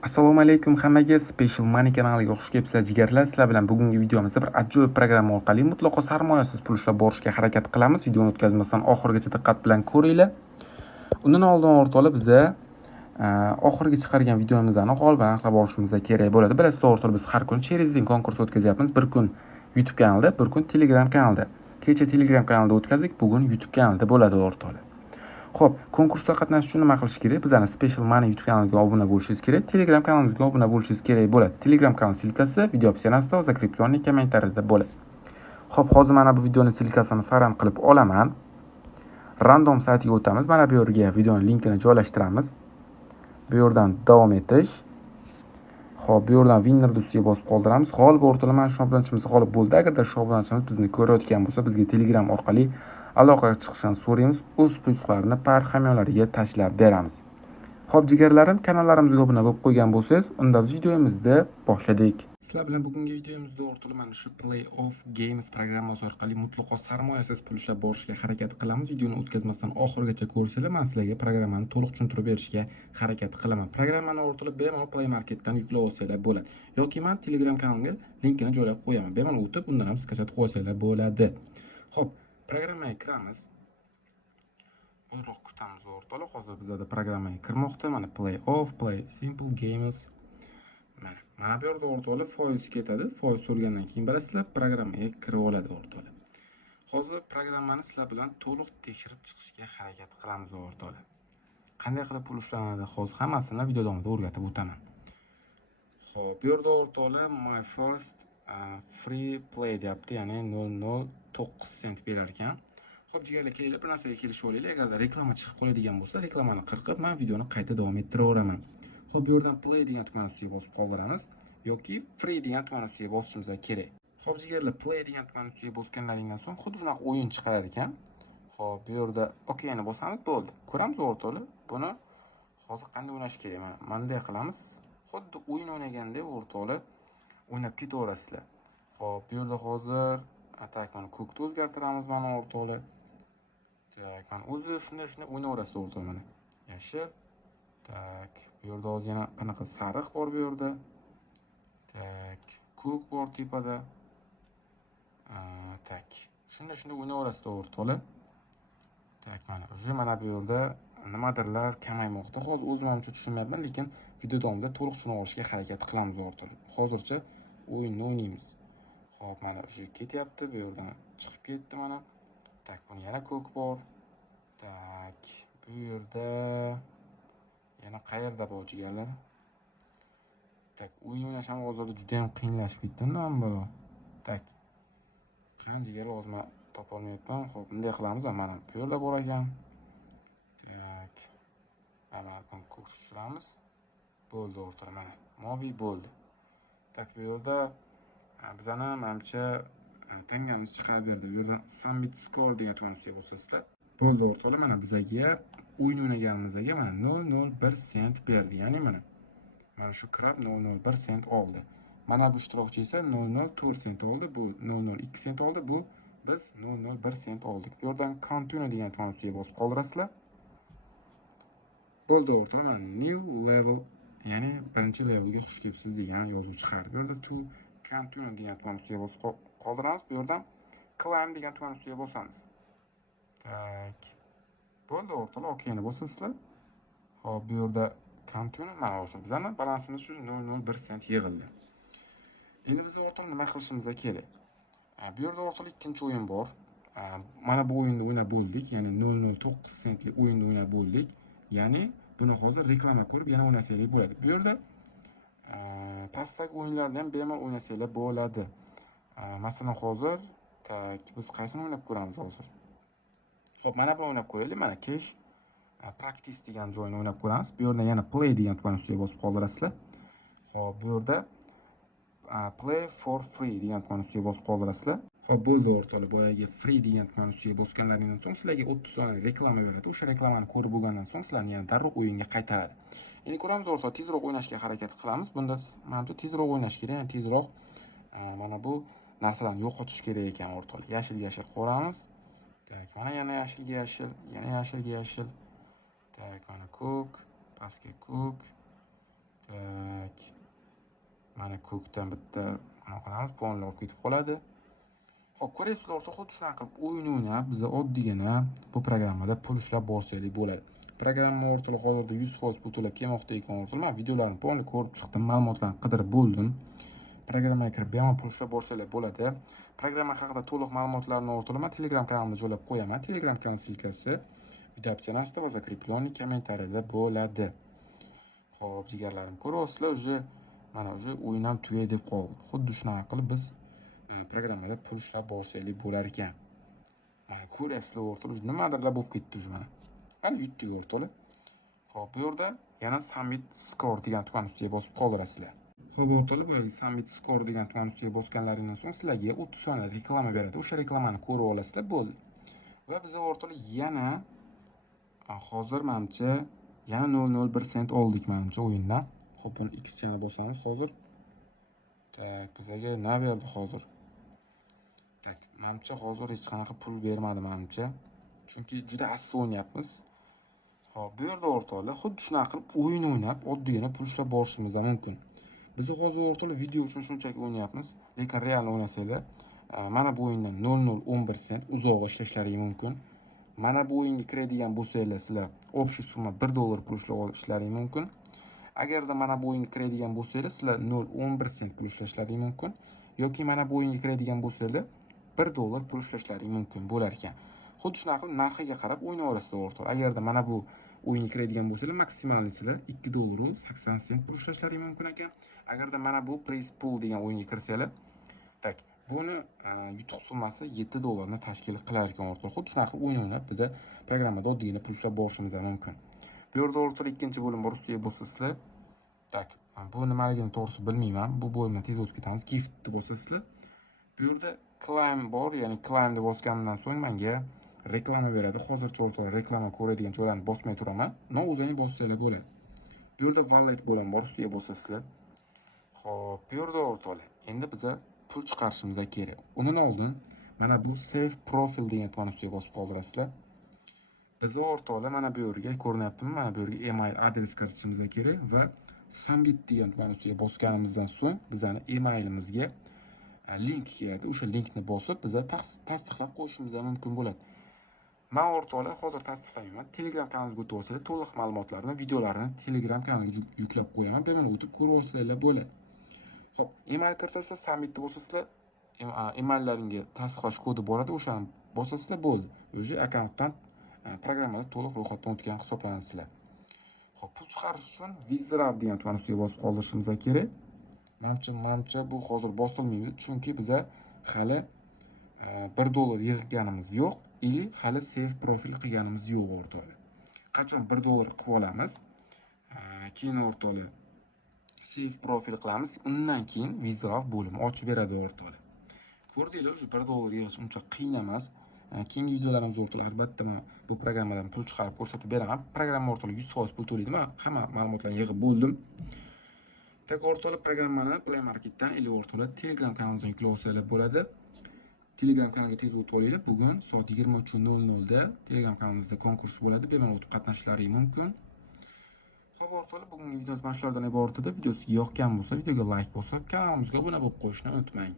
Assalomu alaykum hammaga. Special Money kanaliga xush kelibsizlar jigarlar. Sizlar bilan bugungi videomizda bir ajoyib programma orqali mutlaqo sarmoyasiz pul ishlab borishga harakat qilamiz. Videoni o'tkazmasdan oxirigacha diqqat bilan ko'ringlar. Undan oldin o'rtoqlar biza oxirgi chiqargan videomizni g'oliban aniqlab olishimiz kerak bo'ladi. Bilasizlar o'rtoqlar, biz har kun cherizing konkurs o'tkazyapmiz. Bir kun YouTube kanalida, bir kun Telegram kanalida. Kecha Telegram kanalida o'tkazdik, bugun YouTube kanalida bo'ladi o'rtoqlar. Xo'p, konkursda qatnashish uchun nima qilish kerak? Bizning Special Money YouTube kanaliga obuna bo'lishingiz kerak. Telegram kanalimizga obuna bo'lishingiz kerak bo'ladi. Telegram kanal silkasi video opsiyasida va zakreplёnный kommentariyada bo'ladi. Xo'p, hozir mana bu videoning silkasini saqlanib qilib olaman. Random saytiga o'tamiz. Mana bu yerga videoning linkini joylashtiramiz. Bu yerdan davom etish. Xo'p, bu yerdan winner ustiga bosib qoldiramiz. G'olib o'rtoqlar, mana shu obunachimiz g'olib bo'ldi. Agarda shu obunachimiz bizni ko'rayotgan bo'lsa, bizga Telegram orqali aloqaga chiqishni so'raymiz. O'z pulslarini par hamyonlariga tashlab beramiz. Xo'p jigarlarim, kanallarimizga obuna bo'lib qo'ygan bo'lsangiz, unda videomizni boshladik. Sizlar bilan bugungi videomizda o'rtoqlar mana shu Play of Games programmasi orqali mutlaqo sarmoyasiz pul ishlab borishga harakat qilamiz. Videoni o'tkazmasdan oxirigacha ko'rsanglar, men sizlarga programmani to'liq tushuntirib berishga harakat qilaman. Programmani o'rtoqlar bemalol Play Marketdan yuklab olsanglar bo'ladi. Yoki men Telegram kanalimga linkini joylab qo'yaman. Bemalol o'tib, undan ham skachat qilib olsanglar bo'ladi. Xo'p, programmaga kiramiz. Ozroq kutamiz o'rtoqlar. Hozir bizda programmaga kirmoqda. Mana Play of, Play Simple Games. Mana bu yerda o'rtoqlar foiz ketadi. Foiz to'lgandan keyin bilasizlar, programmaga kirib oladi o'rtoqlar. Hozir programmani sizlar bilan to'liq tekshirib chiqishga harakat qilamiz o'rtoqlar. Qanday qilib pul ishlanadi, hozir hammasini video davomida o'rgatib o'taman. Xo'p, bu yerda o'rtoqlar My First Free Play deyapti, ya'ni 0.09 sent berar ekan. Xo'p jigarlar, kelinglar bir narsaga kelishib olaylik. Agarda reklama chiqib qoladigan bo'lsa, reklamani qirqib, men videoni qayta davom ettiraveraman. Xo'p, bu yerdan play degan tugma ustiga bosib qoldiramiz yoki free degan tugma ustiga bosishimiz kerak. Xo'p jigarlar, play degan tugma ustiga bosganlaringdan so'ng xuddi shunaqa o'yin chiqarar ekan. Xo'p, bu yerda okeyni bosamiz, bo'ldi. Ko'ramiz o'rtoqlar, buni hozir qanday o'ynash kerak? Mana bunday qilamiz. Xuddi o'yin o'ynagandek o'rtoqlar o'ynab ketaverasizlar. Xo'p, bu yerda hozir atakni ko'kni o'zgartiramiz mana o'rtoqlar. Tak, mana o'zi shunday o'ynaverasiz o'rtoqlar mana. Yashil. Tak, bu yerda hozir yana qanaqa sariq bor bu yerda. Tak, ko'k bor tepada. Tak, shunday o'ynaverasiz o'rtoqlar. Tak, mana bu yerda nimadirlar kamaymoqda. Hozir o'zim ham tushunmayapman, lekin video davomida to'liq tushunib olishga harakat qilamiz o'rtoqlar. Hozircha o'yinni o'ynaymiz. Xo'p, mana shu ketyapti, bu yerdan chiqib ketdi mana. Tak, buni yana ko'k bor. Tak, bu yerda yana qayerda bor jigarlar? Tak, o'yin o'ynash ham hozirda juda ham qiyinlashib ketdi, nima bo'lo? Tak. Qanchaga hozir men topa olmayapman. Xo'p, bunday qilamiz, mana bu yerda bor ekan. Tak. Mana buni ko'k tushiramiz. Bo'ldi o'rtoqlar, mana moviy bo'ldi. Tak, bu yerda bizani menimcha tangamiz chiqarib berdi. Bu yerda submit score degan tugma ustiga bosasizlar. Bo'ldi o'rtoqlar, mana bizga o'yin o'ynaganimizga mana 0.01 sent berdi. Ya'ni mana shu kirab 0.01 sent oldi. Mana bu ishtirokchi esa 0.04 sent oldi, bu 0.02 sent oldi, bu biz 0.01 sent oldik. Bu yerdan continue degan tugma ustiga bosib qoldirasizlar. Bo'ldi o'rtoqlar, mana new level, ya'ni birinchi levelga xush kelibsiz degan yozuv chiqardi. Bu yerda to continue degan tugma ustiga bosib qoldiramiz. Bu yerdan climb degan tugma ustiga bosamiz. Tak. Bo'ldi o'rtoqlar, okeyni bosasizlar. Xo'p, bu yerda continue, mana o'sha bizning balansimiz shu 0.01 sent yig'ildi. Endi biz o'rtoqlar nima qilishimiz kerak? Bu yerda o'rtoqlar ikkinchi o'yin bor. Mana bu o'yinni o'ynab bo'ldik, ya'ni 0.09 sentlik o'yinni o'ynab bo'ldik. Ya'ni buni hozir reklama ko'rib yana o'ynasanglar bo'ladi. Bu yerda pastdagi o'yinlarni ham bemalol o'ynasanglar bo'ladi. Masalan, hozir tak, biz qaysini o'ynab ko'ramiz hozir? Xo'p, mana buni o'ynab ko'raylik. Mana cash practice degan joyni o'ynab ko'ramiz. Bu yerda yana play degan tugma ustiga bosib qoldirasizlar. Xo'p, bu yerda play for free degan tugma ustiga bosib qoldirasizlar. Xo'p, bo'ldi o'rtoqlar, boyagi free degan tugma ustiga bosganlaringdan so'ng sizlarga 30 soniya reklama beradi. O'sha reklamani ko'rib bo'lgandan so'ng sizlarni yana darrov o'yinga qaytaradi. Endi ko'ramiz o'rtoqlar, tezroq o'ynashga harakat qilamiz. Bunda menimcha tezroq o'ynash kerak, ya'ni tezroq mana bu narsalarni yo'qotish kerak ekan o'rtoqlar. Yashil qo'ramiz. Tak, mana yana yashilga yashil, yana yashilga yashil. Tak, mana ko'k, pastga ko'k. Mana ko'kdan bitta anaqa qilamiz, polni olib ketib qoladi. Xo'p, ko'ryapsizlar o'rtoq, xuddi shunaqa qilib o'yin o'ynab, biz oddiygina bu programmada pul ishlab borsak bo'ladi. Programma orqali hozirda 100% pul to'lab kelmoqda ekan o'rtoq. Men videolarni polni ko'rib chiqdim, ma'lumotlarni qidirib bo'ldim. Programmaga kirib bemalol pul ishlab borsalar bo'ladi. Programma haqida to'liq ma'lumotlarni o'rtoq men Telegram kanalimda joylab qo'yaman. Telegram kanal silkasi video opsiya ostida va zakreplonni kommentariyada bo'ladi. Xo'p, jigarlarim, ko'ryapsizlar, mana o'yin ham tugay deb qoldi. Xuddi shunaqa qilib biz programmada pul ishlab borsak bo'lar ekan. Mana ko'ryapsizlar o'rtoqlar, nimadirlar bo'lib ketdi mana. Mana yutdik o'rtoqlar. Xo'p, bu yerda yana Summit Score degan tugma ustiga bosib qoldirasizlar. Xo'p o'rtoqlar, bu Summit Score degan tugma ustiga bosganlaringdan so'ng sizlarga 30 soniyalik reklama beradi. O'sha reklamani ko'rib olasizlar, bo'ldi. Va biz o'rtoqlar yana hozir menimcha yana 0.01 sent oldik menimcha o'yindan. Xo'p, buni X chani bosamiz hozir. Tak, bizga nima berdi hozir? Tak, menimcha hozir hech qanaqa pul bermadi menimcha. Chunki juda asta o'ynayapmiz. Xo'p, bu yerda o'rtoqlar xuddi shunaqa qilib o'yin o'ynab, oddiygina pul ishlab borishimiz mumkin. Biz hozir o'rtoqlar video uchun shunchaki o'ynayapmiz, lekin real o'ynasanglar, mana bu o'yindan 0.011 sent uzoq ishlashlaringiz mumkin. Mana bu o'yinga kiradigan bo'lsanglar, sizlar общий summa $1 pul ishlab olishlaringiz mumkin. Agarda mana bu o'yinga kiradigan bo'lsanglar, sizlar 0.11 sent pul ishlashlaringiz mumkin yoki mana bu o'yinga kiradigan bo'lsanglar $1 pul ishlashlaringiz mumkin bo'lar ekan. Xuddi shunaqa qilib narxiga qarab o'ynay olasizlar o'rtoqlar. Agarda mana bu o'yinga kiradigan bo'lsanglar, maksimalni sizlar $2.80 sent pul ishlashlaringiz mumkin ekan. Agarda mana bu prize pool degan o'yinga kirsanglar, tak, buni yutuq summasi $7 ni tashkil qilar ekan o'rtoqlar. Xuddi shunaqa qilib o'yin o'ynab biz programmada oddiygina pul ishlab borishimiz mumkin. Bu yerda o'rtoqlar ikkinchi bo'lim bor, ustiga bosasizlar. Tak, bu nimaligini to'g'risi bilmayman. Bu bo'limdan tez o'tib ketamiz. Gift deb bosasizlar. Bu yerda climb bor, ya'ni climb deb bosganimdan so'ng menga reklama beradi. Hozircha o'rtoqlar reklama ko'radigan joylarni bosmay turaman. O'zini bossanglar bo'ladi. Bu yerda wallet bo'limi bor, ustiga bosasizlar. Xo'p, bu yerda o'rtoqlar endi biza pul chiqarishimiz kerak. Undan oldin mana bu save profile degan tugma ustiga bosib qoldirasizlar. Biz o'rtoqlar mana bu yerga ko'rinyaptimi? Mana bu yerga email adres kiritishimiz kerak va submit degan tugma ustiga bosganimizdan so'ng bizani emailimizga link keladi. O'sha linkni bosib biza tasdiqlab qo'yishimiz mumkin bo'ladi. Men o'rtoqlar hozir tasdiqlamayman. Telegram kanalimizga o'tib olsanglar, to'liq ma'lumotlarni, videolarini Telegram kanalimga yuklab qo'yaman. Bemalol o'tib ko'rib olsanglar bo'ladi. Xo'p, email kiritasizlar, submit deb bosasizlar, emallaringga tasdiqlash kodi boradi, o'shani bosasizlar bo'ldi. O'sha akkauntdan programmada to'liq ro'yxatdan o'tgan hisoblanasizlar. Xo'p, pul chiqarish uchun withdraw degan tugma ustiga bosib qoldirishimiz kerak. Menimcha bu hozir bosilmaydi, chunki biza hali $1 yig'ganimiz yo'q, ili hali save profil qilganimiz yo'q o'rtoqlar. Qachon $1 qilib olamiz, keyin o'rtoqlar save profil qilamiz, undan keyin withdraw bo'limi ochib beradi o'rtoqlar. Ko'rdinglar, shu $1 yig'ish uncha qiyin emas. Keyingi videolarimizda o'rtoqlar albatta men bu programmadan pul chiqarib ko'rsatib beraman. Programma orqali 100% pul to'laydi. Men hamma ma'lumotlarni yig'ib bo'ldim. Tak o'rtoqlar, programmani Play Marketdan ili o'rtoqlar Telegram kanalimizdan yuklab olsanglar bo'ladi. Telegram kanaliga tez o'tib olinglar. Bugun soat 23:00 da Telegram kanalimizda konkurs bo'ladi. Bemalol o'tib qatnashishlaringiz mumkin. Xo'p o'rtoqlar, bugungi videomiz mana shulardan iborat edi. Videosi yoqqan bo'lsa, videoga like bosib, kanalimizga obuna bo'lib qo'yishni unutmang.